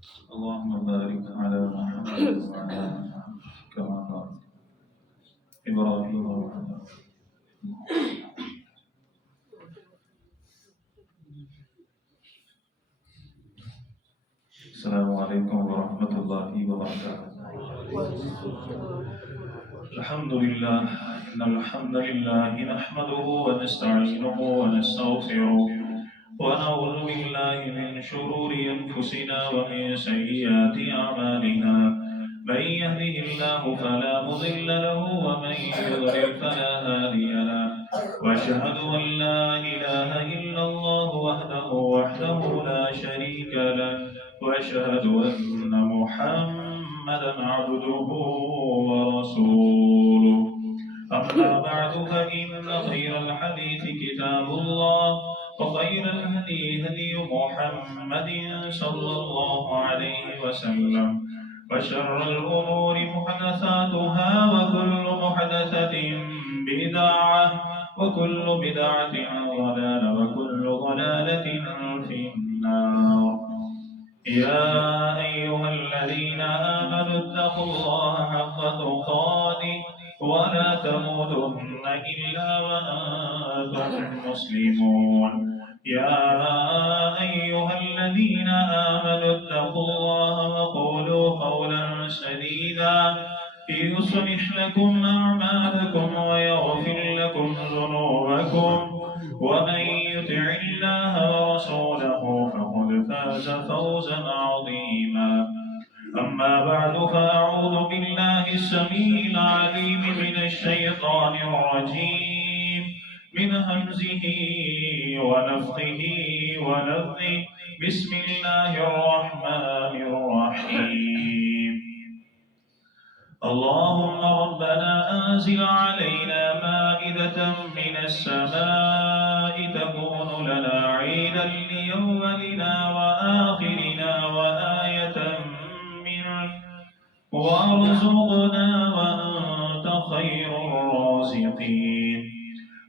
اللهم بارك على محمد وعلى محمد كما باركت إبراهيم وعلى السلام عليكم ورحمة الله وبركاته. الحمد لله إن الحمد لله نحمده ونستعينه ونستغفره ونعوذ بالله من شرور أنفسنا ومن سيئات أعمالنا. من يهده الله فلا مضل له ومن يضلل فلا هادي له. وأشهد أن لا إله إلا الله وحده لا شريك له. وأشهد أن محمدا عبده ورسوله. أما بعد فإن خير الحديث كتاب الله وخير الهدي هدي محمد صلى الله عليه وسلم وشر الأمور محدثاتها وكل محدثة بدعة وكل بدعة ضلالة وكل ضلالة في النار. يا أيها الذين آمنوا اتقوا الله حق تقاته ولا تموتن إلا وأنتم مسلمون. يا أيها الذين آمنوا اتقوا الله وقولوا قولا سديدا يصلح لكم أعمالكم ويغفر لكم ذنوبكم ومن يطع الله ورسوله فقد فاز فوزا عظيما. أما بعد فأعوذ بالله السميع العليم من الشيطان الرجيم من همزه ونفخه ونفثه. بسم الله الرحمن الرحيم. اللهم ربنا أنزل علينا مائدة من السماء تكون لنا عيدا لأولنا وآخرنا وآية منك وارزقنا وأنت خير الرازقين.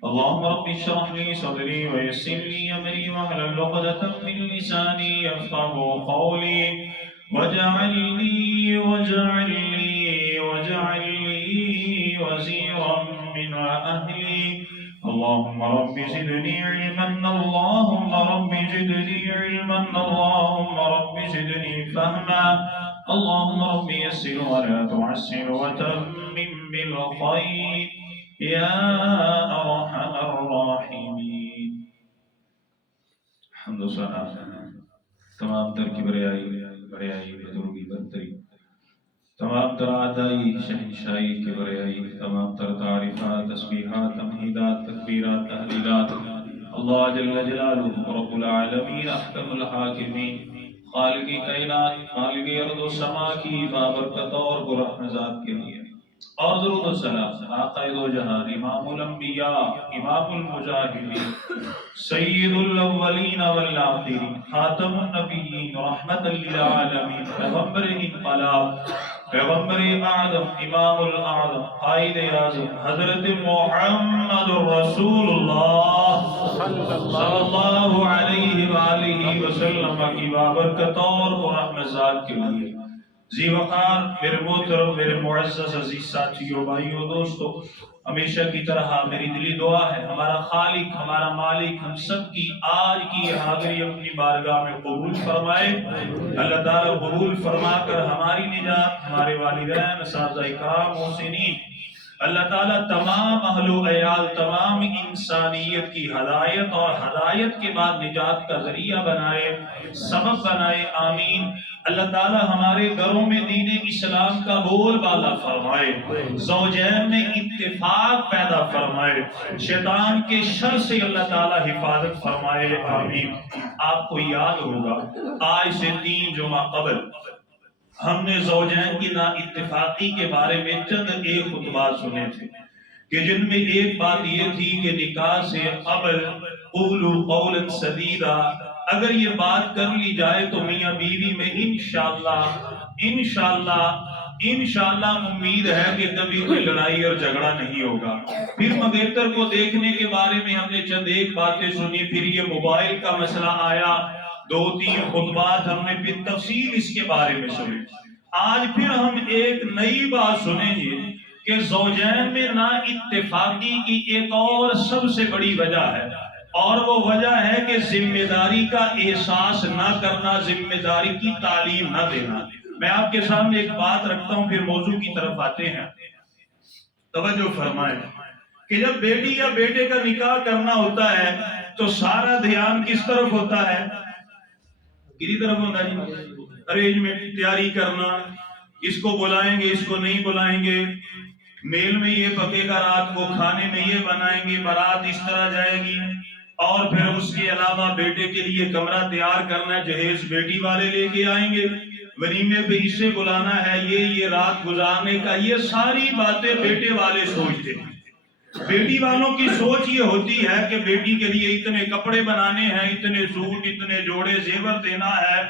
اللهم رب اشرح لي صدري ويسر لي أمري واحلل عقدة من لساني يفقهوا قولي واجعل لي وزيرا من أهلي. اللهم رب زدني علما اللهم رب زدني علما اللهم رب زدني فهما. اللهم رب يسر ولا تعسر وتمم بالخير يا أرحم الراحمين. الحمد لله. تمام تر کبریائی بڑیائی بزرگی برتری تمام تر آدائی شہنشاہی کبریائی تمام تر تعریفات تسبیحات تمہیدات تکبیرات تحلیلات اللہ جل جلالہ رب العالمین احکم الحاکمین خالق کائنات خالق ارض و سما کی بابرکت اور برحمت ذات کے لیے اور درود و سلام آقا دو جہان امام الانبیاء امام المجاہدین سید الاولین والآخرین خاتم النبیین رحمت للعالمین پیغمبر انقلاب پیغمبر اعظم امام الاعظم قائد اعظم حضرت محمد رسول اللہ صلی اللہ علیہ وآلہ وسلم کی بابرکت اور رحمت ذات کے لیے زی وقار میرے محترم میرے معزز عزیز ساتھیوں بھائیوں دوستوں ہمیشہ کی طرح میری دلی دعا ہے ہمارا خالق ہمارا مالک ہم سب کی آج کی حاضری اپنی بارگاہ میں قبول فرمائے. اللہ تعالیٰ قبول فرما کر ہماری نجات ہمارے والدین اساتذہ اکرام محسنین اللہ تعالیٰ تمام اہل و عیال تمام انسانیت کی ہدایت اور ہدایت کے بعد نجات کا ذریعہ بنائے سبب بنائے آمین. اللہ تعالیٰ ہمارے گھروں میں دین اسلام کا بول بالا فرمائے زوجین میں اتفاق پیدا فرمائے شیطان کے شر سے اللہ تعالیٰ حفاظت فرمائے آمین. آپ کو یاد ہوگا آج سے 3 جمعہ قبل ہم نے زوجین کی نا اتفاقی کے بارے میں چند ایک خطبات سنے تھے کہ جن میں ایک بات یہ تھی کہ نکاح سے قبل قولوا قولا سدیدا اگر یہ بات کر لی جائے تو میاں بیوی میں انشاءاللہ امید ہے کہ کبھی کوئی لڑائی اور جھگڑا نہیں ہوگا. پھر منگیتر کو دیکھنے کے بارے میں ہم نے چند ایک باتیں سنی. پھر یہ موبائل کا مسئلہ آیا دو تین خطبات ہم نے پھر تفصیل اس کے بارے میں سنے. آج پھر ہم ایک نئی بات سنیں گے کہ زوجین میں نا اتفاقی کی ایک اور سب سے بڑی وجہ ہے، اور وہ وجہ ہے کہ ذمہ داری کا احساس نہ کرنا، ذمہ داری کی تعلیم نہ دینا. میں آپ کے سامنے ایک بات رکھتا ہوں، پھر موضوع کی طرف آتے ہیں. توجہ فرمائیں کہ جب بیٹی یا بیٹے کا نکاح کرنا ہوتا ہے تو سارا دھیان کس طرف ہوتا ہے؟ کسی طرف ہوتا ہے. ارینجمنٹ، تیاری کرنا، اس کو بلائیں گے، اس کو نہیں بلائیں گے، میل میں یہ پکے گا، رات کو کھانے میں یہ بنائیں گے، بارات اس طرح جائے گی، اور پھر اس کے علاوہ بیٹے کے لیے کمرہ تیار کرنا ہے، جہیز بیٹی والے لے کے آئیں گے، ولیمے پہ اسے بلانا ہے، یہ رات گزارنے کا. یہ ساری باتیں بیٹے والے سوچتے ہیں. بیٹی والوں کی سوچ یہ ہوتی ہے کہ بیٹی کے لیے اتنے کپڑے بنانے ہیں، اتنے سوٹ، اتنے جوڑے زیور دینا ہے،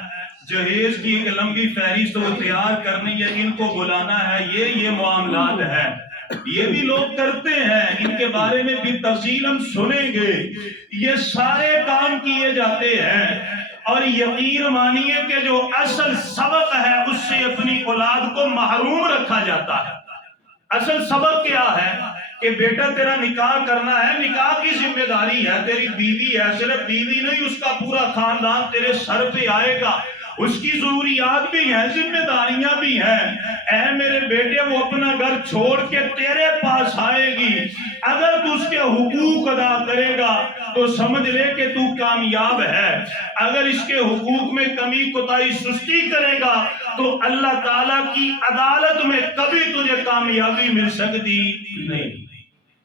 جہیز کی ایک لمبی فہرست وہ تیار کرنی ہے، ان کو بلانا ہے، یہ معاملات ہیں. یہ بھی لوگ کرتے ہیں، ان کے بارے میں بھی تفصیل ہم سنیں گے. یہ سارے کام کیے جاتے ہیں، اور یقین مانیے کہ جو اصل سبق ہے اس سے اپنی اولاد کو محروم رکھا جاتا ہے. اصل سبق کیا ہے کہ بیٹا تیرا نکاح کرنا ہے، نکاح کی ذمہ داری ہے، تیری بیوی ہے، صرف بیوی نہیں، اس کا پورا خاندان تیرے سر پہ آئے گا، اس کی ضروریات بھی ہیں، ذمہ داریاں بھی ہیں. اے میرے بیٹے، وہ اپنا گھر چھوڑ کے تیرے پاس آئے گی، اگر تو اس کے حقوق ادا کرے گا تو سمجھ لے کہ تو کامیاب ہے. اگر اس کے حقوق میں کمی کوتاہی سستی کرے گا تو اللہ تعالیٰ کی عدالت میں کبھی تجھے کامیابی مل سکتی نہیں.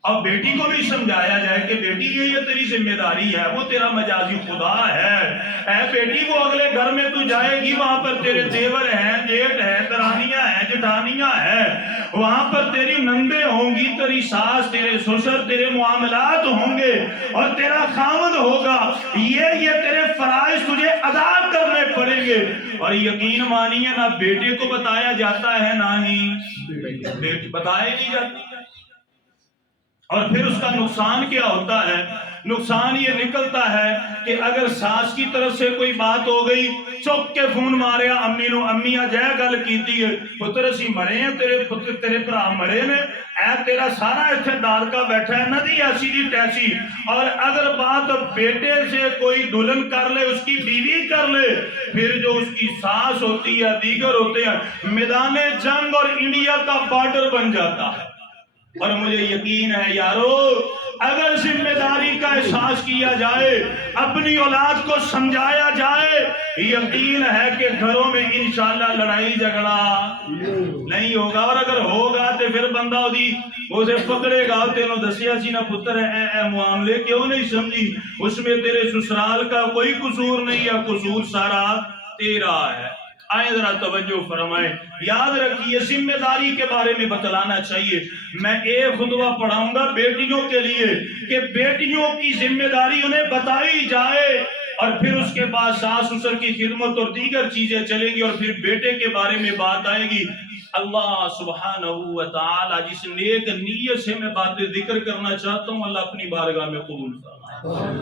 اور بیٹی کو بھی سمجھایا جائے کہ بیٹی یہ تیری ذمہ داری ہے، وہ تیرا مجازی خدا ہے. اے بیٹی، وہ اگلے گھر میں تو جائے گی، وہاں پر تیرے دیور ہیں، جیٹ ہیں، درانیاں ہیں، جٹانیاں ہیں، وہاں پر تیری نندے ہوں گی، تیری ساس، تیرے سسر، تیرے معاملات ہوں گے، اور تیرا خاوند ہوگا. یہ تیرے فرائض تجھے ادا کرنے پڑیں گے. اور یقین مانیے نہ بیٹے کو بتایا جاتا ہے، نہ ہی بتایا نہیں جاتا. اور پھر اس کا نقصان کیا ہوتا ہے؟ نقصان یہ نکلتا ہے کہ اگر ساس کی طرف سے کوئی بات ہو گئی، چوک کے فون ماریا امی نو، امی جے گل کیتی ہے، پتر اسی مرے ہیں، تیرے پتر تیرے بھرا مرے نے، اے تیرا سارا اتنے دادکا بیٹھا ہے، ندی ایسی دی تیسی. اور اگر بات بیٹے سے کوئی دلہن کر لے، اس کی بیوی کر لے، پھر جو اس کی ساس ہوتی ہے، دیگر ہوتے ہیں، میدان جنگ اور انڈیا کا بارڈر بن جاتا ہے. اور مجھے یقین ہے یارو، اگر ذمہ داری کا احساس کیا جائے، اپنی اولاد کو سمجھایا جائے، یقین ہے کہ گھروں میں انشاءاللہ لڑائی جھگڑا نہیں ہوگا. اور اگر ہوگا تو پھر بندہ اسے پکڑے گا، تینوں دسیا سی نا پتر اے معاملے کیوں نہیں سمجھی، اس میں تیرے سسرال کا کوئی قصور نہیں ہے، قصور سارا تیرا ہے. آئیں ذرا توجہ فرمائیں. یاد رکھیے، ذمہ داری کے بارے میں بتلانا چاہیے. میں ایک خطبہ پڑھاؤں گا بیٹیوں کے لیے کہ بیٹیوں کی ذمہ داری انہیں بتائی جائے، اور پھر اس کے بعد ساس سسر کی خدمت اور دیگر چیزیں چلیں گی، اور پھر بیٹے کے بارے میں بات آئے گی. اللہ سبحانہ و تعالی جس نیک نیت سے میں باتیں ذکر کرنا چاہتا ہوں، اللہ اپنی بارگاہ میں قبول فرمائے.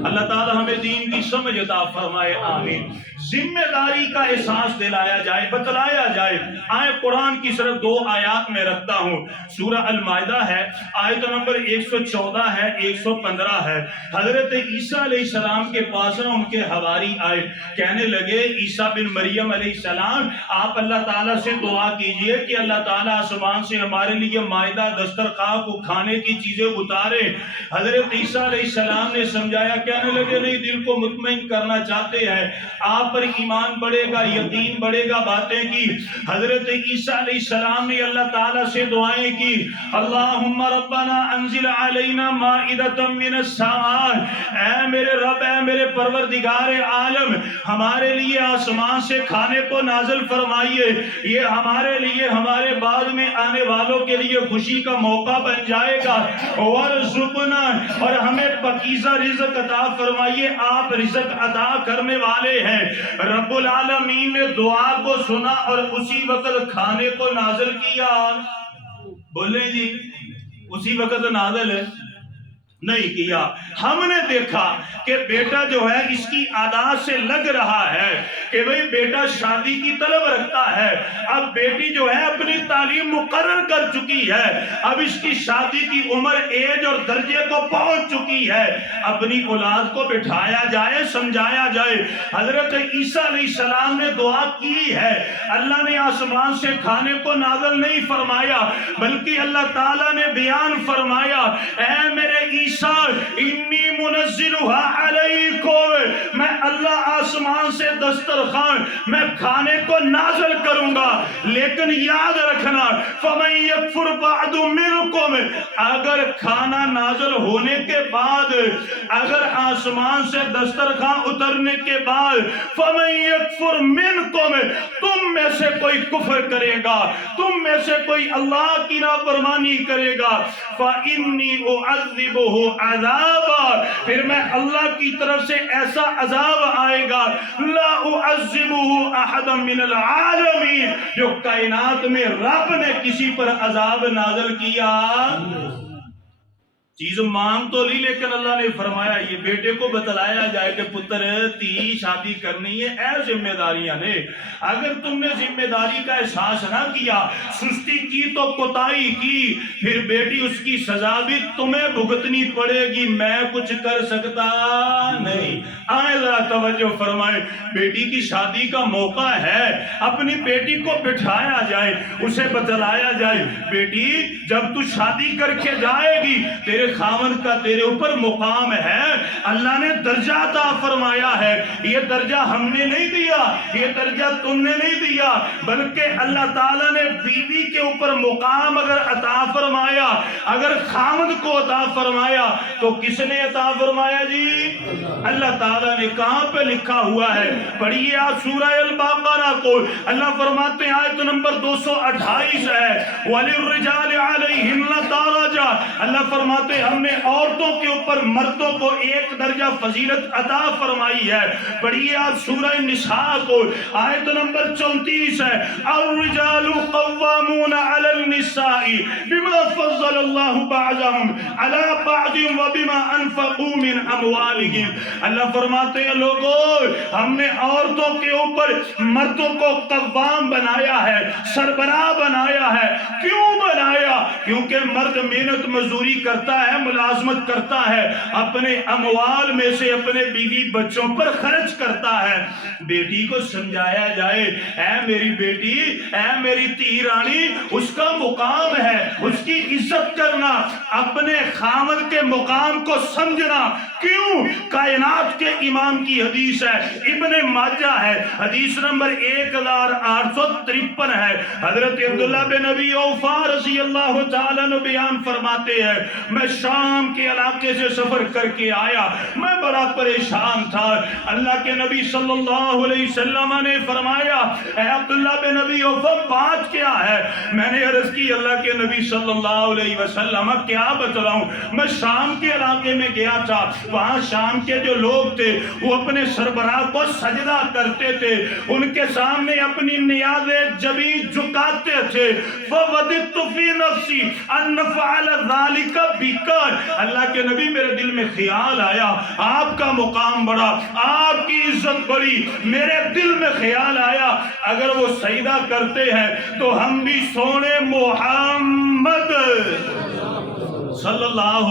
اللہ تعالی ہمیں دین کی سمجھ عطا فرمائے، آمین. ذمہ داری کا احساس دلایا جائے، بتلایا جائے. آئے قرآن کی صرف 2 آیات میں رکھتا ہوں. سورہ المائدہ ہے، آیت نمبر 114 ہے، 115 ہے. حضرت عیسیٰ علیہ السلام کے پاس ان کے حواری آئے، کہنے لگے عیسیٰ بن مریم علیہ السلام، آپ اللہ تعالیٰ سے دعا کیجئے کہ اللہ تعالیٰ آسمان سے ہمارے لیے مائدہ دسترخواں کو کھانے کی چیزیں اتارے. حضرت عیسیٰ علیہ السلام نے سمجھایا، کہنے لگے نہیں، دل کو مطمئن کرنا چاہتے ہیں، آپ پر ایمان بڑھے گا، یقین بڑھے گا. باتیں کی. حضرت عیسیٰ علیہ السلام نے اللہ تعالیٰ سے دعائیں کی، اللہم ربنا انزل علینا مائدۃ من السماء، اے میرے رب، اے میرے پروردگار عالم، ہمارے لیے آسمان سے کھانے کو نازل فرمائیے، یہ ہمارے لیے، ہمارے بعد میں آنے والوں کے لیے خوشی کا موقع بن جائے گا. وارزقنا، اور ہمیں پاکیزہ رزق عطا فرمائیے، آپ رزق عطا کرنے والے ہیں. رب العالمین نے دعا کو سنا اور اسی وقت کھانے کو نازل کیا. بولیں جی، اسی وقت نازل ہے. نہیں کیا۔ ہم نے دیکھا کہ بیٹا جو ہے اس کی عادات سے لگ رہا ہے کہ بھئی بیٹا شادی کی طلب رکھتا ہے، اب بیٹی جو ہے اپنی تعلیم مقرر کر چکی ہے، اب اس کی شادی کی عمر ایج اور درجے کو پہنچ چکی ہے، اپنی اولاد کو بٹھایا جائے، سمجھایا جائے۔ حضرت عیسیٰ علیہ السلام نے دعا کی ہے، اللہ نے آسمان سے کھانے کو نازل نہیں فرمایا بلکہ اللہ تعالیٰ نے بیان فرمایا، اے میرے عیسیٰ انی منزلها علیکم، میں اللہ آسمان سے دسترخوان میں کھانے کو نازل کروں گا، لیکن یاد رکھنا فمن یکفر بعد منکم، اگر کھانا نازل ہونے کے بعد، اگر آسمان سے دسترخوان اترنے کے بعد فمن یکفر منکم، تم میں سے کوئی کفر کرے گا، تم میں سے کوئی اللہ کی نافرمانی کرے گا، فإنی اعذبہ عذابا، پھر میں اللہ کی طرف سے ایسا عذاب آئے گا لا اعذبہ احدا من العالمین، جو کائنات میں رب نے کسی پر عذاب نازل کیا۔ چیز مانگ تو لی لیکن اللہ نے فرمایا یہ بیٹے کو بتلایا جائے کہ پتر تی شادی کرنی ہے، اے ذمہ داریاں نے، اگر تم نے ذمہ داری کا احساس نہ کیا، سستی کی تو کوتاہی کی، پھر بیٹی اس کی سزا بھی تمہیں بھگتنی پڑے گی، میں کچھ کر سکتا نہیں۔ آئے ذرا توجہ فرمائے، بیٹی کی شادی کا موقع ہے، اپنی بیٹی کو بٹھایا جائے، اسے بتلایا جائے، بیٹی جب تو شادی کر کے جائے گی تیرے خاوند کا تیرے اوپر مقام ہے، اللہ نے درجہ عطا فرمایا ہے، یہ درجہ ہم نے نہیں دیا، یہ درجہ تم نے نہیں دیا، بلکہ اللہ تعالیٰ نے بیوی کے اوپر مقام اگر عطا فرمایا، اگر خاوند کو عطا فرمایا تو کس نے عطا فرمایا جی؟ اللہ تعالیٰ نے۔ کہاں پہ لکھا ہوا ہے؟ پڑھیے آپ سورہ البقرہ کو، اللہ فرماتے ہیں آیت نمبر 228 ہے وَلِلرِّجَالِ عَلَيْهِنَّ دَرَجَةٌ، اللہ فرماتے ہم نے عورتوں کے اوپر مردوں کو ایک درجہ فضیلت عطا فرمائی ہے۔ پڑھیے آپ سورہ نساء کو، آیت نمبر 34 ہے الرجال قوامون علی النساء بما فضل اللہ بعضهم علی بعض وبما انفقوا من اموالهم، اللہ فرماتے ہیں لوگوں ہم نے عورتوں کے اوپر مردوں کو قوام بنایا ہے، سربراہ بنایا ہے۔ کیوں بنایا؟ کیونکہ مرد محنت مزدوری کرتا ہے، ملازمت کرتا ہے، اپنے اموال میں سے اپنے بیوی بچوں پر خرچ کرتا ہے۔ بیٹی کو سمجھایا جائے اے میری بیٹی، اے میری تھی رانی، اس کا مقام ہے، اس کی عزت کرنا، اپنے خاوند کے مقام کو سمجھنا۔ کیوں؟ کائنات کے امام کی حدیث ہے، ابن ماجہ ہے، حدیث نمبر 1853 ہے، حضرت عبداللہ بن ابی اوفا رضی اللہ تعالیٰ نے بیان فرماتے ہیں میں شام کے علاقے سے سفر کر کے آیا، میں بڑا پریشان تھا، اللہ کے نبی صلی اللہ علیہ وسلم نے فرمایا اے عبداللہ بن ابی اوفا بات کیا ہے؟ میں نے عرض کی اللہ کے نبی صلی اللہ علیہ وسلم کیا بتلاؤں، میں شام کے علاقے میں گیا تھا، وہاں شام کے جو لوگ تھے وہ اپنے سربراہ کو سجدہ کرتے تھے، ان کے سامنے اپنی نیاز جبی جھکاتے تھے، فَوَدِدْتُ فِي نَفْسِي أَن نَفْعَلَ ذَلِكَ بِكَ، اللہ کے نبی میرے دل میں خیال آیا آپ کا مقام بڑا، آپ کی عزت بڑی، میرے دل میں خیال آیا اگر وہ سجدہ کرتے ہیں تو ہم بھی سونے محمد صلی اللہ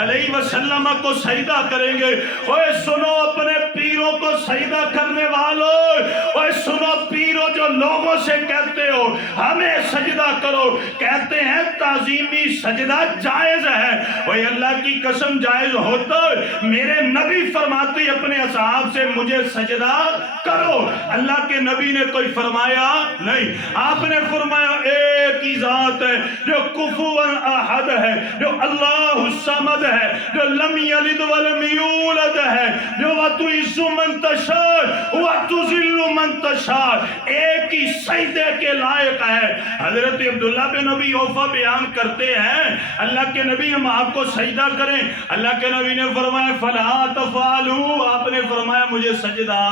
علیہ وسلم کو سجدہ کریں گے۔ اوے سنو اپنے پیروں کو سجدہ کرنے والوں، اوے سنو پیروں جو لوگوں سے کہتے ہو ہمیں سجدہ کرو، کہتے ہیں تعظیمی سجدہ جائز ہے، اوے اللہ کی قسم جائز ہوتا میرے نبی فرماتے اپنے اصحاب سے مجھے سجدہ کرو، اللہ کے نبی نے کوئی فرمایا نہیں، آپ نے فرمایا ایک ہی ذات ہے جو کفوا احد ہے، جو اللہ الصمد ہے، جو لم یلد ولم یولد ہے، جو وَتُعِزُّ مَن تَشَاءُ وَتُذِلُّ مَن تَشَاءُ، ایک ہی سجدے کے لائق ہے۔ حضرت عبداللہ بن ابی اوفا بیان کرتے ہیں اللہ کے نبی ہم آپ کو سجدہ کریں، اللہ کے نبی نے فرمایا فَلَا تَفْعَلُوا، آپ نے فرمایا مجھے سجدہ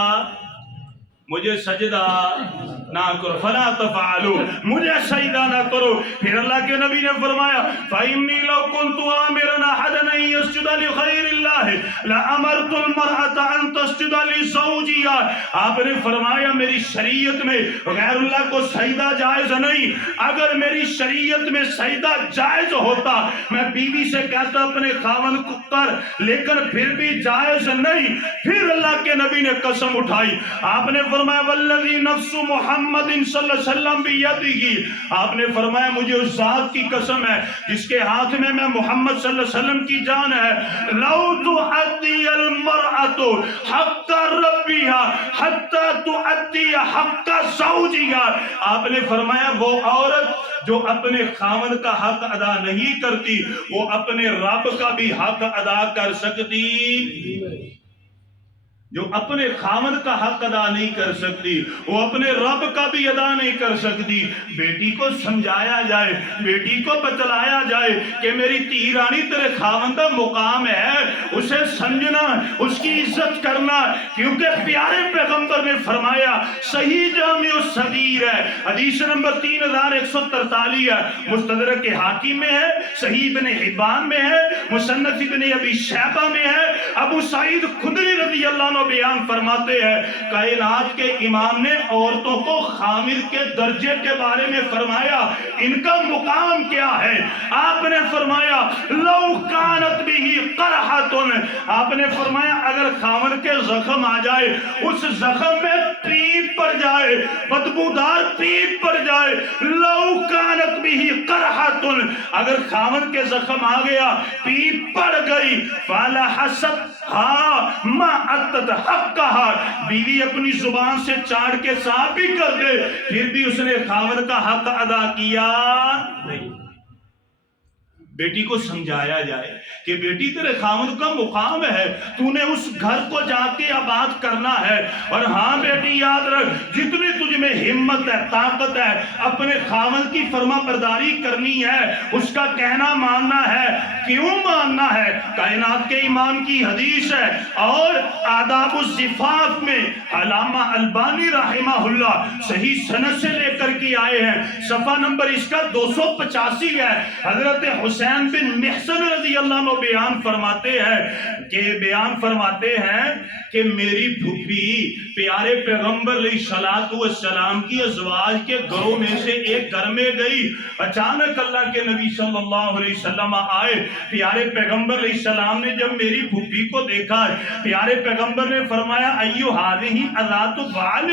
نہ کرو، فلا تفعلوا، مجھے سجدہ نہ کرو۔ پھر اللہ کے نبی نے فرمایا فإني لو كنت آمرا أحدا أن يسجد لغير الله لأمرت المرأة أن تسجد لزوجها۔ آپ نے فرمایا میری شریعت میں غیر اللہ کو سجدہ جائز نہیں، اگر میری شریعت میں سجدہ جائز ہوتا میں بیوی سے کہتا اپنے خاوند کو کر، لیکن پھر بھی جائز نہیں۔ پھر اللہ کے نبی نے قسم اٹھائی، آپ نے فرمایا والذی نفس محمد صلی اللہ علیہ وسلم بیدہ، آپ نے فرمایا مجھے اس ذات کی قسم ہے جس کے ہاتھ میں محمد صلی اللہ علیہ وسلم کی جان ہے، لو تؤدی المرأة حق ربها حتی تؤدی حق زوجها، آپ نے فرمایا وہ عورت جو اپنے خاوند کا حق ادا نہیں کرتی وہ اپنے رب کا بھی حق ادا کر سکتی، جو اپنے خاوند کا حق ادا نہیں کر سکتی وہ اپنے رب کا بھی ادا نہیں کر سکتی۔ بیٹی کو سمجھایا جائے، بیٹی کو بتلایا جائے کہ میری دھی رانی تیرے خاوند کا مقام ہے، اسے سمجھنا، اس کی عزت کرنا، کیونکہ پیارے پیغمبر نے فرمایا، صحیح جامع الصغیر ہے، حدیث نمبر 3143 ہے، مستدرک حاکم میں ہے، صحیح ابن حبان میں ہے، مصنف ابن ابی شیبہ میں ہے۔ ابو سعید خدری رضی اللہ عنہ بیان فرماتے ہیں کائنات کے امام نے عورتوں کو خامر کے درجے کے بارے میں فرمایا، ان کا مقام کیا ہے؟ آپ نے فرمایا لو کانت بھی قرحۃ، آپ نے فرمایا اگر خامر کے زخم آ جائے، اس زخم میں پیپ پڑ جائے، بدبودار پیپ پڑ جائے، لو کانت بھی قرحۃ، اگر خامر کے زخم آ گیا، پیپ پڑ گئی، فلحست ہاں ما اتت حق کہا، بیوی اپنی زبان سے چاڑ کے صاف بھی کر دے پھر بھی اس نے خاوند کا حق ادا کیا نہیں۔ بیٹی کو سمجھایا جائے کہ بیٹی تیرے خاوند کا مقام ہے، تو نے اس گھر کو جا کے آباد کرنا ہے، اور ہاں بیٹی یاد رکھ جتنی تجھ میں ہمت ہے، طاقت ہے، اپنے خاوند کی فرما برداری کرنی ہے، اس کا کہنا ماننا ہے۔ کیوں ماننا ہے؟ کائنات کے امام کی حدیث ہے، اور آداب الزفاف میں علامہ البانی رحمہ اللہ صحیح سند سے لے کر کے آئے ہیں، صفحہ نمبر اس کا 285 ہے۔ حضرت حسین بن محسن رضی اللہ عنہ بیان فرماتے ہیں کہ میری پھوپھی پیارے پیغمبر علیہ السلام کی ازواج کے گھروں میں سے ایک گھر میں گئی، اچانک اللہ کے نبی صلی اللہ علیہ وسلم آئے، پیارے پیغمبر علیہ السلام نے جب میری پھوپھی کو دیکھا، پیارے پیغمبر نے فرمایا ایو ہذہ اذات بعل،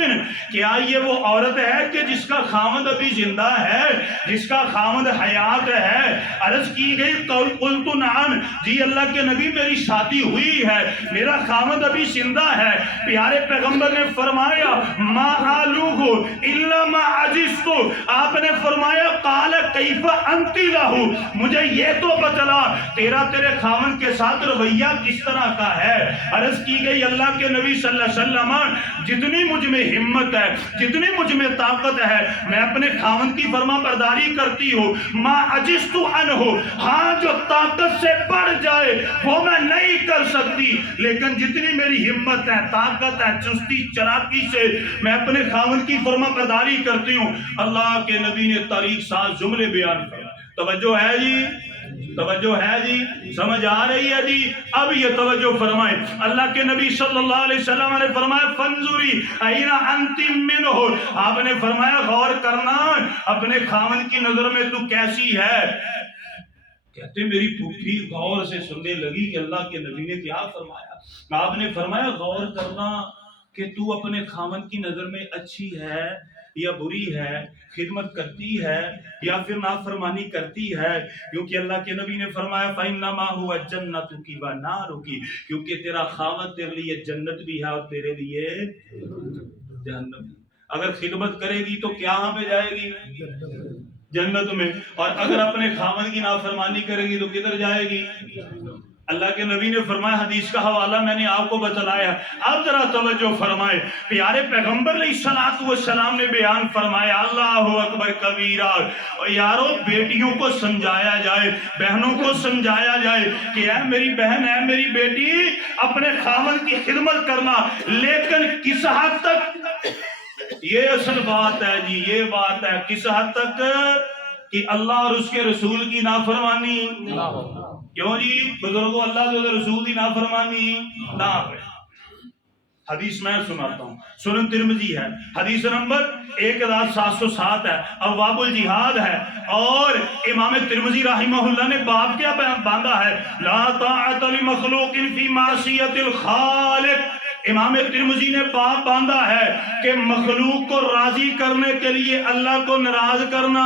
کیا یہ وہ عورت ہے کہ جس کا خاوند ابھی زندہ ہے، جس کا خاوند حیات ہے؟ عرض کی گئی قلت نعم، جی اللہ کے نبی میری شادی ہوئی ہے، میرا خاوند ابھی زندہ ہے۔ پیارے پیغمبر نے فرمایا ما آلوہ الا ما عجزت، آپ نے فرمایا قال کیف انت لہ، مجھے یہ تو بتلا تیرا تیرے خاوند کے ساتھ رویہ کس طرح کا ہے؟ عرض کی گئی اللہ کے نبی صلی اللہ علیہ وسلم جتنی مجھ میں ہمت ہے، جتنی مجھ میں طاقت ہے، میں اپنے خاوند کی فرما برداری کرتی ہوں، ما عجزت عنہ، ہاں جو طاقت سے بڑھ جائے وہ میں نہیں کر سکتی، لیکن جتنی میری ہمت ہے، طاقت ہے، چستی چراکی سے میں اپنے خاوند کی فرما برداری کرتی ہوں۔ اللہ کے نبی نے تاریخ ساز جملے بیان کیا۔ توجہ ہے جی؟ توجہ ہے جی؟ سمجھ آ رہی ہے جی؟ اب یہ توجہ فرمائیں، اللہ کے نبی صلی اللہ علیہ وسلم نے فرمایا فانظری این انت منہ، آپ نے فرمایا غور کرنا اپنے خاوند کی نظر میں تو کیسی ہے؟ کہتے میری پھوپھی غور سے سننے لگی کہ اللہ کے نبی نے کیا فرمایا۔ آپ نے فرمایا غور کرنا کہ تو اپنے خاوند کی نظر میں اچھی ہے یا بری ہے، خدمت کرتی ہے یا پھر نافرمانی کرتی ہے، کیونکہ اللہ کے نبی نے فرمایا فَإِنَّمَا هُوَ جَنَّتُكِ وَنَارُكِ، کیونکہ تیرا خاوند تیرے لیے جنت بھی ہے اور تیرے لیے جہنم بھی۔ اگر خدمت کرے گی تو کیا ہاں پہ جائے گی؟ جنت میں، اور اگر اپنے خاوند کی نافرمانی کرے گی تو کدھر جائے گی؟ اللہ کے نبی نے فرمایا، حدیث کا حوالہ میں نے آپ کو بتلایا، اب ذرا توجہ فرمائے، پیارے پیغمبر علیہ السلام نے بیان فرمایا اللہ اکبر کبیرہ، یارو بیٹیوں کو سمجھایا جائے، بہنوں کو سمجھایا جائے کہ اے میری بہن، اے میری بیٹی، اپنے خاوند کی خدمت کرنا، لیکن کس حد تک؟ یہ اصل بات ہے جی، یہ بات ہے کس حد تک کہ اللہ اور اس کے رسول کی نافرمانی کیوں جی بزرگوں، اللہ کے رسول کی نافرمانی نہ ہو۔ حدیث میں سناتا ہوں، سنن ترمذی ہے، حدیث نمبر 1707 ہے، ابواب الجہاد ہے، اور امام ترمذی رحمہ اللہ نے باب کیا باندھا ہے، لا طاعت لمخلوق فی معصیت الخالق۔ امام ترمذی نے باب باندھا ہے کہ مخلوق کو راضی کرنے کے لیے اللہ کو ناراض کرنا،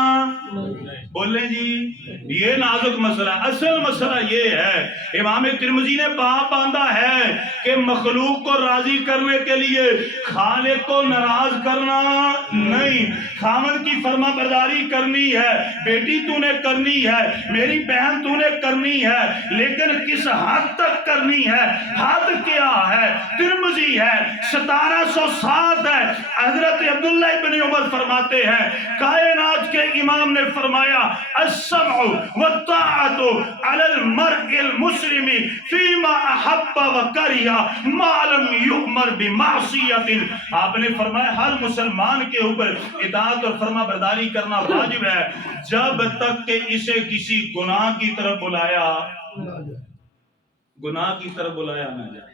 بولیں جی یہ نازک مسئلہ، اصل مسئلہ یہ ہے، امام ترمذی نے باب باندھا ہے کہ مخلوق کو راضی کرنے کے لیے خالق کو ناراض کرنا نہیں، خامد کی فرما برداری کرنی ہے، بیٹی تو نے کرنی ہے، میری بہن تو نے کرنی ہے، لیکن کس حد تک کرنی ہے، حد کیا ہے؟ ترمذی ہے 1707 ہے، حضرت عبداللہ ابن عمر فرماتے ہیں کائنات کے امام نے فرمایا السمع والطاعت علی المرء المسلم فیما احب وکرہ ما لم یؤمر بمعصیت۔ آپ نے فرمایا ہر مسلمان کے اوپر اطاعت اور فرما برداری کرنا واجب ہے جب تک کہ اسے کسی گناہ کی طرف بلایا نہ جائے،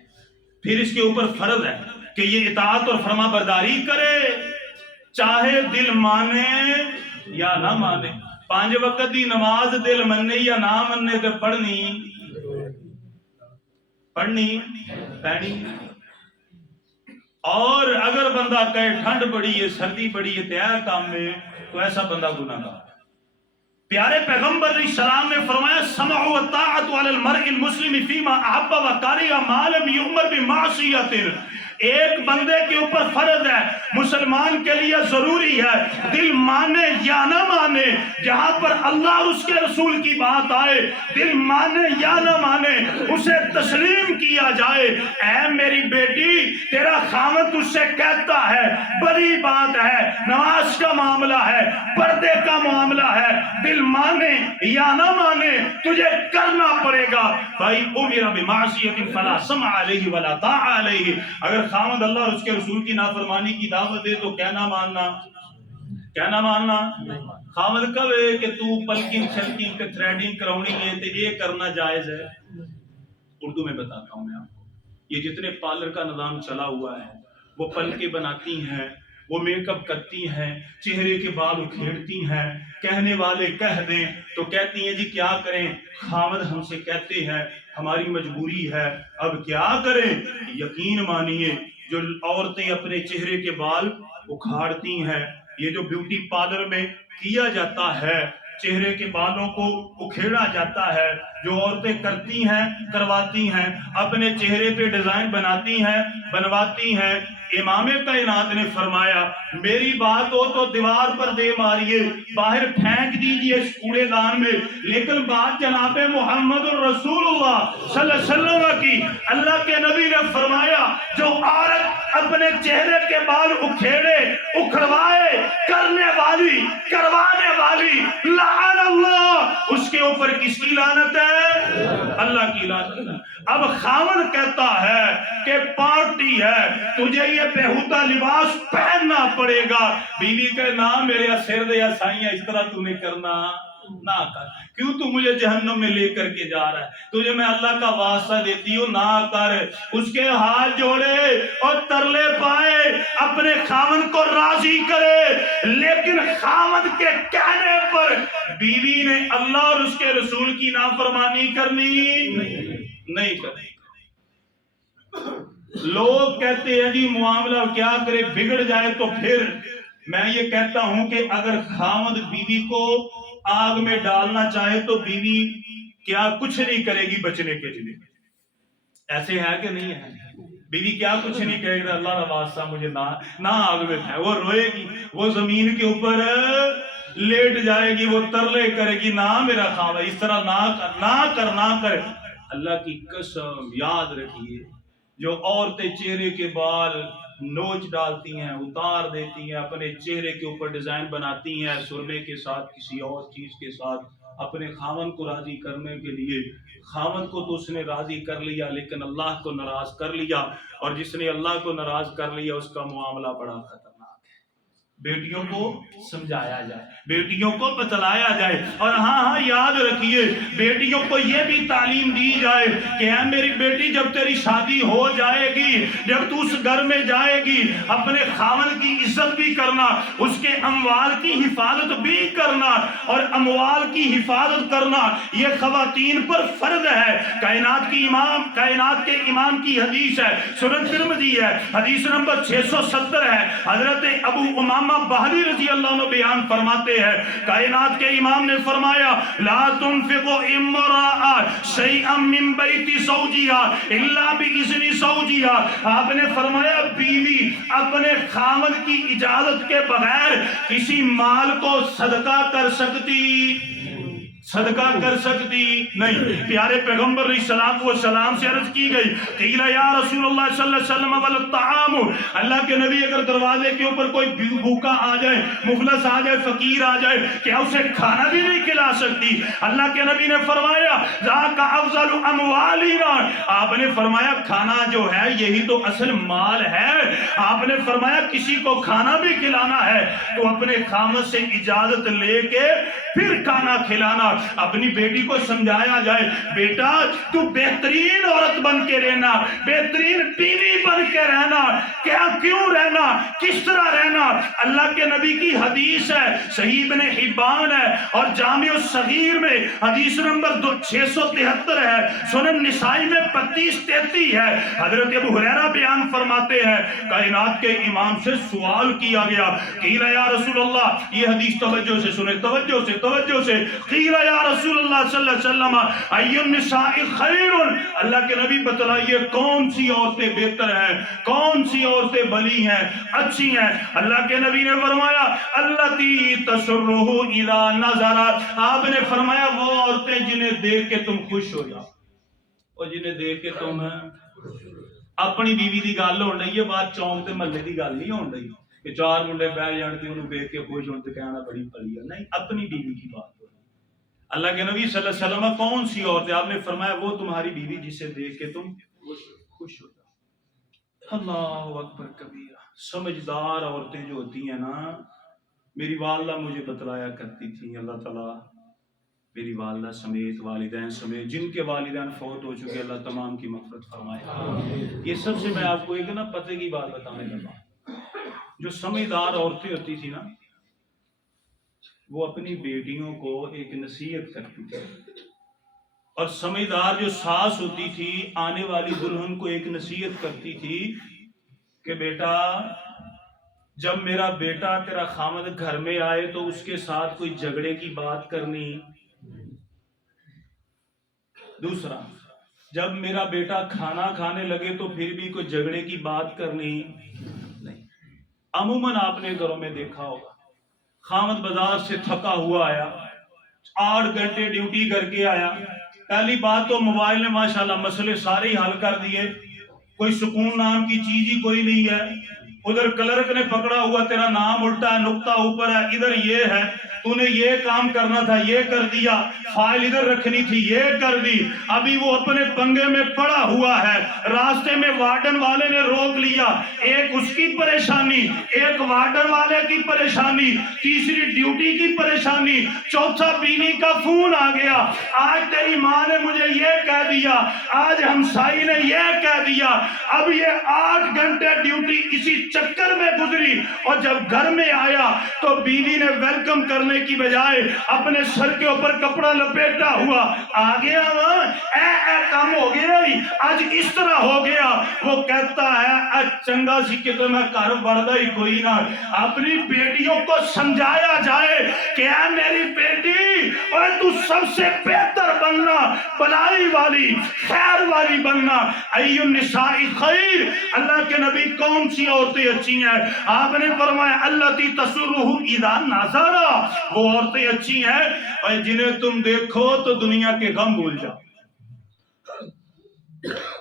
پھر اس کے اوپر فرض ہے کہ یہ اطاعت اور فرما برداری کرے چاہے دل مانے یا نہ مانے۔ 5 وقت دی نماز دل مننے یا نہ مننے تے پڑھنی پڑھنی، اور اگر بندہ کہے ٹھنڈ بڑی ہے، سردی بڑی ہے، تیار کام میں، تو ایسا بندہ گناہ گار۔ پیارے پیغمبر علیہ السلام نے فرمایا سمع و طاعت علی المرء المسلم فیما احب وکرہ ما لم یؤمر بمعصیت۔ ایک بندے کے اوپر فرض ہے، مسلمان کے لیے ضروری ہے، دل مانے یا نہ مانے، جہاں پر اللہ اور اس کے رسول کی بات آئے دل مانے یا نہ مانے اسے تسلیم کیا جائے۔ اے میری بیٹی تیرا خامد اس سے کہتا ہے بڑی بات ہے، نماز کا معاملہ ہے، پردے کا معاملہ ہے، دل مانے یا نہ مانے تجھے کرنا پڑے گا۔ بھائی امر بمعصیت فلا سمع علیہ ولا طاع علیہ۔ اگر خامد اللہ اور اس کے رسول کی نافرمانی کی دعوت دے تو کہنا ماننا۔ خامد کب ہے کہ تو پلکنگ شلکنگ تے تھریڈنگ کراؤنی ہے تے یہ کرنا جائز ہے؟ اردو میں بتاتا ہوں میں آپ کو، یہ جتنے پارلر کا نظام چلا ہوا ہے، وہ پلکیں بناتی ہیں، وہ میک اپ کرتی ہیں، چہرے کے بال اکھیڑتی ہیں، کہنے والے کہہ دیں تو کہتی ہیں جی کیا کریں، خامد ہم سے کہتے ہیں، ہماری مجبوری ہے، اب کیا کریں؟ یقین مانیے جو عورتیں اپنے چہرے کے بال اکھاڑتی ہیں، یہ جو بیوٹی پارلر میں کیا جاتا ہے، چہرے کے بالوں کو اکھیڑا جاتا ہے، جو عورتیں کرتی ہیں کرواتی ہیں، اپنے چہرے پہ ڈیزائن بناتی ہیں بنواتی ہیں، امام کائنات نے فرمایا میری بات ہو تو دیوار پر دے ماریے، باہر پھینک دیجئے اس کوڑے دان میں، لیکن بات جناب محمد الرسول اللہ صلی اللہ علیہ وسلم کی، اللہ کے نبی نے فرمایا جو عورت اپنے چہرے کے بال اکھیڑے اکھڑوائے کروانے والی لعن اللہ، اس کے اوپر کس کی لعنت ہے؟ اللہ کی لعنت ہے۔ اب خامد کہتا ہے کہ پارٹی ہے، تجھے یہ بےہودہ لباس پہننا پڑے گا، بیوی کہ نام میرے سر دے یا سائیاں اس طرح تو نہیں کرنا، نہ کر، کیوں تو مجھے جہنم میں لے کر کے جا رہا ہے، تجھے میں اللہ کا واسطہ دیتی ہوں نہ کر۔ اس کے ہاتھ جوڑے اور ترلے پائے، اپنے خامد کو راضی کرے، لیکن خامد کے کہنے پر بیوی نے اللہ اور اس کے رسول کی نافرمانی کرنی نہیں کرنی۔ لوگ کہتے ہیں جی معاملہ کیا کرے بگڑ جائے تو پھر میں یہ کہتا ہوں کہ اگر خامد بیوی کو آگ میں ڈالنا چاہے تو بیوی کیا کچھ نہیں کرے گی بچنے کے لیے؟ ایسے ہے کہ نہیں ہے؟ بیوی کیا کچھ نہیں کرے گی، اللہ کا واسطہ مجھے نہ آگ میں پھینک، وہ روئے گی، وہ زمین کے اوپر لیٹ جائے گی، وہ ترلے کرے گی، نہ میرا خامد اس طرح نہ کر۔ اللہ کی قسم یاد رکھیے، جو عورتیں چہرے کے بال نوچ ڈالتی ہیں، اتار دیتی ہیں، اپنے چہرے کے اوپر ڈیزائن بناتی ہیں سرمے کے ساتھ کسی اور چیز کے ساتھ، اپنے خاوند کو راضی کرنے کے لیے، خاوند کو تو اس نے راضی کر لیا لیکن اللہ کو ناراض کر لیا، اور جس نے اللہ کو ناراض کر لیا اس کا معاملہ بڑا خطرناک ہے۔ بیٹیوں کو سمجھایا جائے، بیٹیوں کو بتلایا جائے، اور ہاں یاد رکھیے بیٹیوں کو یہ بھی تعلیم دی جائے کہ اے میری بیٹی جب تیری شادی ہو جائے گی، جب تو اس گھر میں جائے گی، اپنے خاوند کی عزت بھی کرنا، اس کے اموال کی حفاظت بھی کرنا، اور اموال کی حفاظت کرنا یہ خواتین پر فرض ہے۔ کائنات کے امام کی حدیث ہے، سنن ترمذی ہے، حدیث نمبر 670 ہے، حضرت ابو امامہ بہلی رضی اللہ عنہ بیان فرماتے ہیں، کائنات کے امام نے فرمایا لا تنفق امرأة شیئا من بیت زوجها الا باذن زوجها، آپ نے فرمایا بیوی اپنے خاوند کی اجازت کے بغیر کسی مال کو صدقہ کر سکتی نہیں۔ پیارے پیغمبر علیہ الصلوۃ والسلام سے عرض کی گئی، قیل یا رسول اللہ صلی اللہ علیہ وسلم والطعام، اللہ کے نبی اگر دروازے کے اوپر کوئی بھوکا آ جائے، مفلس آ جائے، فقیر آ جائے، کیا اسے کھانا بھی نہیں کھلا سکتی؟ اللہ کے نبی نے فرمایا ذاک افضل اموالنا، آپ نے فرمایا کھانا جو ہے یہی تو اصل مال ہے۔ آپ نے فرمایا کسی کو کھانا بھی کھلانا ہے تو اپنے خاوند سے اجازت لے کے پھر کھانا کھلانا۔ اپنی بیٹی کو سمجھایا جائے بیٹا تو بہترین عورت بن کے رہنا، بہترین بیوی بن کے رہنا، کیوں رہنا، کس طرح رہنا۔ اللہ کے نبی کی حدیث ہے، صحیح ابن حبان ہے اور جامع الصغیر میں حدیث نمبر 673 ہے، سنن نسائی میں 3233 ہے۔ حضرت ابو ہریرہ بیان فرماتے ہیں کائنات کے امام سے سوال کیا گیا، قیل یا رسول اللہ، یہ حدیث توجہ سے سنیں، توجہ سے، قیل یا رسول اللہ صلی اللہ علیہ وسلم ای النساء خیر، اللہ کے نبی بتلائیے کون سی عورتیں بہتر ہیں، کون سی عورتیں بلی ہیں، اچھی ہیں؟ اللہ کے نبی نے فرمایا التی تسرہ اذا نظرت، آپ نے فرمایا وہ عورتیں جنہیں دیکھ کے تم خوش ہو جاؤ، اور جنہیں دیکھ کے تم اپنی بیوی دی گل ہون رہی ہے، بات چونک تے محلے دی گل نہیں ہون رہی کہ چار منڈے بہ جان کے انہوں دیکھ کے خوش ہون تے کہنا بڑی پلی ہے، نہیں، اپنی بیوی کی بات ہو رہی ہے۔ اللہ کے نبی صلی اللہ علیہ وسلم کون سی عورت ہے؟ آپ نے فرمایا وہ تمہاری بیوی جسے دیکھ کے تم خوش ہو جاؤ۔ اللہ اکبر کبیرہ۔ سمجھدار عورتیں جو ہوتی ہیں نا، میری والدہ مجھے بتلایا کرتی تھی، اللہ تعالیٰ میری والدہ سمیت، والدین سمیت، جن کے والدین فوت ہو چکے، اللہ تمام کی مغفرت فرمائے۔ یہ سب سے میں آپ کو ایک نا پتے کی بات بتانے لگا، جو سمجھدار عورتیں ہوتی تھی نا، وہ اپنی بیٹیوں کو ایک نصیحت کرتی تھی، اور سمجھدار جو ساس ہوتی تھی آنے والی دلہن کو ایک نصیحت کرتی تھی کہ بیٹا جب میرا بیٹا تیرا خامد گھر میں آئے تو اس کے ساتھ کوئی جھگڑے کی بات کرنی، دوسرا جب میرا بیٹا کھانا کھانے لگے تو پھر بھی کوئی جھگڑے کی بات کرنی نہیں۔ عموماً آپ نے گھروں میں دیکھا ہوگا خامد بازار سے تھکا ہوا آیا، 8 گھنٹے ڈیوٹی کر کے آیا، پہلی بات تو موبائل نے ماشاءاللہ مسئلے سارے ہی حل کر دیے، کوئی سکون نام کی چیز ہی کوئی نہیں ہے، ادھر کلرک نے پکڑا ہوا تیرا نام الٹا ہے، نقطہ اوپر ہے، ادھر یہ ہے، تو نے یہ کام کرنا تھا یہ کر دیا، فائل ادھر رکھنی تھی یہ کر دی، ابھی وہ اپنے پنگے میں پڑا ہوا ہے، راستے میں وارڈن والے نے روک لیا، ایک اس کی پریشانی، ایک وارڈن والے کی پریشانی، تیسری ڈیوٹی کی پریشانی، چوتھا بیوی کا فون آ گیا، آج تیری ماں نے مجھے یہ کہہ دیا، آج ہمسائی نے یہ کہہ دیا، اب یہ 8 گھنٹے ڈیوٹی اسی چکر میں گزری، اور جب گھر میں آیا تو بیوی نے ویلکم کرنے کی بجائے اپنے سر کے اوپر کپڑا لپیٹا ہوا، آ گیا اے کام ہو گیا ہی، آج اس طرح ہو گیا، وہ کہتا ہے چنگا سی کہ تو میں گھر بڑھدا ہی کوئی نہ۔ اپنی بیٹیوں کو سمجھایا جائے کہ اے میری بیٹی اور تو سب سے بہتر بننا، بلائی والی خیر والی بننا، ای النساء خیر، اللہ کے نبی کون سی عورتیں اچھی ہیں؟ آپ نے فرمایا التی تسرہ اذا نظر، وہ عورتیں اچھی ہیں اور جنہیں تم دیکھو تو دنیا کے غم بھول جاؤ،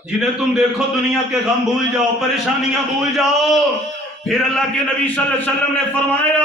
جنہیں تم دیکھو دنیا کے غم بھول جاؤ، پریشانیاں بھول جاؤ۔ پھر اللہ کے نبی صلی اللہ علیہ وسلم نے فرمایا،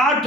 8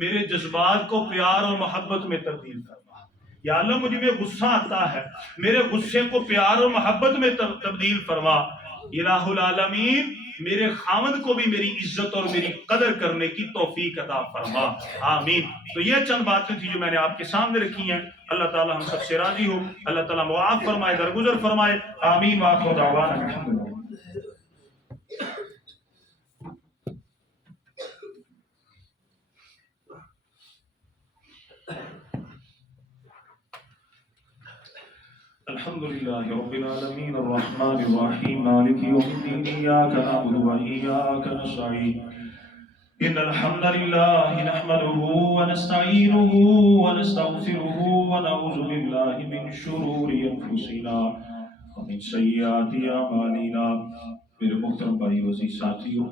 میرے جذبات کو پیار اور محبت میں تبدیل فرما۔ یا اللہ مجھے میں غصہ آتا ہے، میرے غصے کو پیار اور محبت میں تبدیل فرما۔ الہ العالمین میرے خاوند کو بھی میری عزت اور میری قدر کرنے کی توفیق عطا فرما، آمین۔ تو یہ چند باتیں تھی جو میں نے آپ کے سامنے رکھی ہیں۔ اللہ تعالی ہم سب سے راضی ہو، اللہ تعالی معاف فرمائے، درگزر فرمائے، آمین۔ وآخر دعوانا الحمدللہ۔ الحمد لله رب العالمين الرحمن الرحيم مالك يوم الدين إياك نعبد وإياك نستعين إن الحمد لله نحمده ونستعينه ونستغفره ونعوذ بالله من شرور أنفسنا ومن سيئات أعمالنا۔ میرے محترم بھائی عزیز ساتھیوں،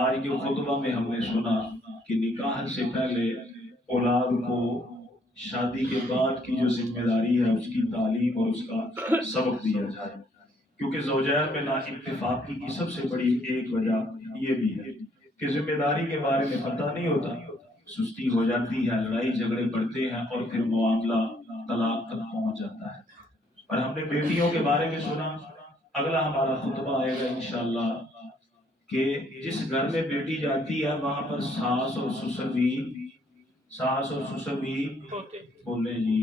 آج کے خطبہ میں ہم نے سنا کہ نکاح سے پہلے اولاد کو شادی کے بعد کی جو ذمہ داری ہے اس کی تعلیم اور اس کا سبق دیا جائے، کیونکہ زوجین میں نا اتفاقی کی سب سے بڑی ایک وجہ یہ بھی ہے کہ ذمہ داری کے بارے میں پتہ نہیں ہوتا، سستی ہو جاتی ہے، لڑائی جھگڑے بڑھتے ہیں اور پھر معاملہ طلاق تک پہنچ جاتا ہے۔ اور ہم نے بیٹیوں کے بارے میں سنا، اگلا ہمارا خطبہ آئے گا انشاءاللہ کہ جس گھر میں بیٹی جاتی ہے وہاں پر ساس اور سسر بھی بولے جی،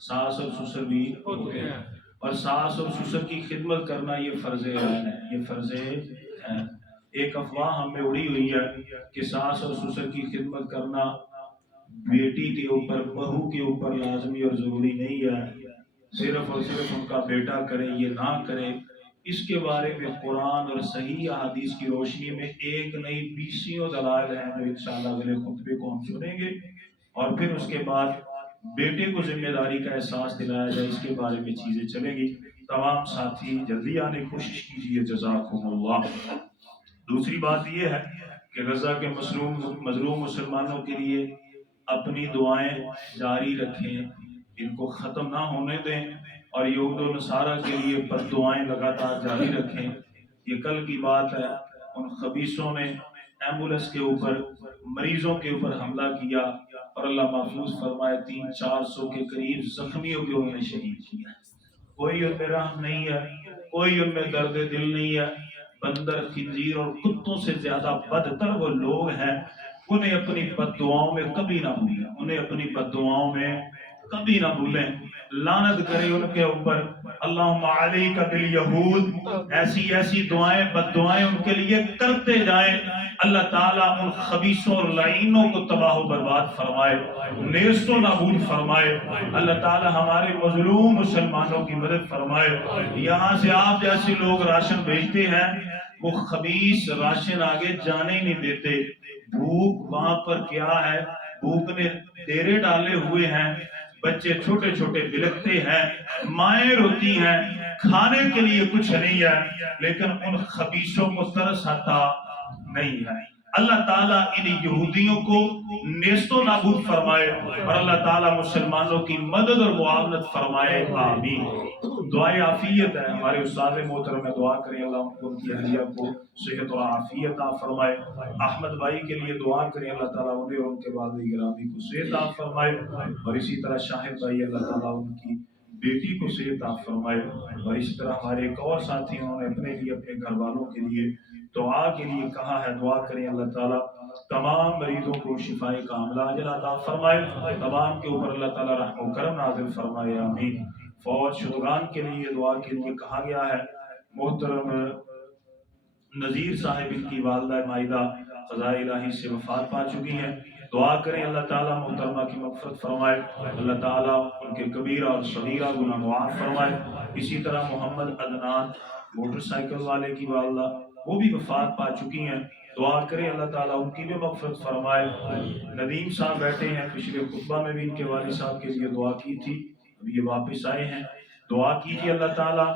ساس اور سسر بھی ہوتے ہیں، اور ساس اور سسر کی خدمت کرنا یہ فرض عین ہے، یہ فرض ہے۔ ایک افواہ ہم میں اڑی ہوئی ہے کہ ساس اور سسر کی خدمت کرنا بیٹی کے اوپر، بہو کے اوپر لازمی اور ضروری نہیں ہے، صرف اور صرف ان کا بیٹا کرے یہ نہ کرے۔ اس کے بارے میں قرآن اور صحیح احادیث کی روشنی میں ایک نئی 20 دلائل ہیں جو انشاءاللہ اگلے خطبے کو ہم سنیں گے، اور پھر اس کے بعد بیٹے کو ذمہ داری کا احساس دلایا جائے، اس کے بارے میں چیزیں چلیں گی۔ تمام ساتھی جلدی آنے کی کوشش کیجیے، جزاکم اللہ۔ دوسری بات یہ ہے کہ غزہ کے مظلوم مسلمانوں کے لیے اپنی دعائیں جاری رکھیں، ان کو ختم نہ ہونے دیں، اور یہود و نصارہ کے لیے بد دعائیں لگاتار جاری رکھیں۔ یہ کل کی بات ہے، ان خبیثوں نے ایمبولنس کے اوپر، مریضوں کے اوپر حملہ کیا، اور اللہ محفوظ فرمائے 300-400 کے قریب زخمیوں کو انہوں نے شہید کیا۔ کوئی ان میں رحم نہیں ہے، کوئی ان میں درد دل نہیں ہے۔ بندر، خنزیر اور کتوں سے زیادہ بدتر وہ لوگ ہیں، انہیں اپنی بد دعاؤں میں کبھی نہ بھولیں، انہیں اپنی بد دعاؤں میں کبھی نہ بھولیں۔ لعنت کرے ان کے اوپر، اللہم علیک بالیہود، ایسی دعائیں بد دعائیں ان کے لیے کرتے جائیں، اللہ تعالیٰ ان خبیثوں اور لعینوں کو تباہ و برباد فرمائے، نیست و نابود فرمائے۔ اللہ تعالیٰ ہمارے مظلوم مسلمانوں کی مدد فرمائے۔ یہاں سے آپ جیسے لوگ راشن بھیجتے ہیں، وہ خبیث راشن آگے جانے ہی نہیں دیتے۔ بھوک وہاں پر کیا ہے، بھوک نے ڈیرے ڈالے ہوئے ہیں، بچے چھوٹے چھوٹے بلکتے ہیں، مائیں روتی ہیں، کھانے کے لیے کچھ نہیں ہے، لیکن ان خبیثوں کو ترس آتا نہیں ہے۔ اللہ تعالیٰ ان یہودیوں کو نیست و نابود فرمائے، اور اللہ تعالیٰ مسلمانوں کی مدد اور معاونت فرمائے، آمین۔ دعائے عافیت ہے، ہمارے استاد محترم میں دعا کریں اللہ ان کی اہلیہ کو صحت اور عافیت عطا فرمائے۔ احمد بھائی کے لیے دعا کریں اللہ تعالیٰ انہیں اور ان کے والد گرامی کو صحت عطا فرمائے، اور اسی طرح شاہد بھائی اللہ تعالیٰ ان کی بیٹی کو صحت عطا فرمائے، اور اسی طرح ہمارے ایک اور ساتھی انہوں نے اپنے لیے، اپنے گھر والوں کے لیے دعا کے لیے کہا ہے، دعا کریں اللہ تعالیٰ تمام مریضوں کو شفاء کاملہ عاجلہ عطا فرمائے، تمام کے اوپر اللہ تعالیٰ رحم و کرم نازل فرمائے، آمین۔ فوت شدگان کے لیے دعا کے لیے کہا گیا ہے۔ محترم نذیر صاحب ان کی والدہ مائدہ قضاء الہی سے وفات پا چکی ہیں، دعا کریں اللہ تعالیٰ محترمہ کی مغفرت فرمائے، اللہ تعالیٰ ان کے کبیرہ اور صغیرہ گناہ معاف فرمائے۔ اسی طرح محمد عدنان موٹر سائیکل والے کی والدہ وہ بھی وفات پا چکی ہیں، دعا کریں اللہ تعالیٰ ان کی بھی مغفرت فرمائے۔ ندیم صاحب بیٹھے ہیں، پچھلے خطبہ میں بھی ان کے والد صاحب کے لیے دعا کی تھی، اب یہ واپس آئے ہیں، دعا کیجیے اللہ تعالیٰ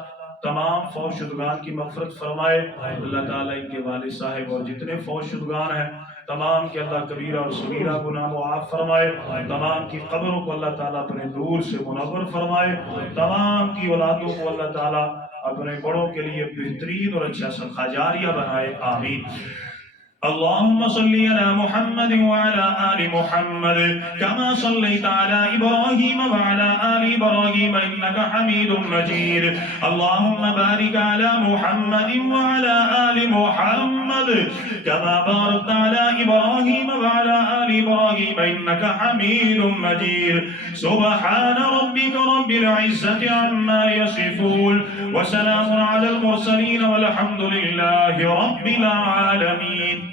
تمام فوت شدگان کی مغفرت فرمائے، اللہ تعالیٰ ان کے والد صاحب اور جتنے فوت شدگان ہیں تمام کے اللہ کبیرہ اور صغیرہ گناہ معاف فرمائے، تمام کی قبروں کو اللہ تعالیٰ اپنے نور سے منور فرمائے، تمام کی اولادوں کو اللہ تعالیٰ اپنے بڑوں کے لیے بہترین اور اچھا صدقہ جاریہ بنائے، آمین۔ اللهم صل على محمد وعلى آل محمد كما صليت على إبراهيم وعلى آل إبراهيم إنك حميد مجيد اللهم بارك على محمد وعلى آل محمد كما باركت على إبراهيم وعلى آل إبراهيم إنك حميد مجيد سبحان ربك رب العزة عما يصفون وسلام على المرسلين والحمد لله رب العالمين.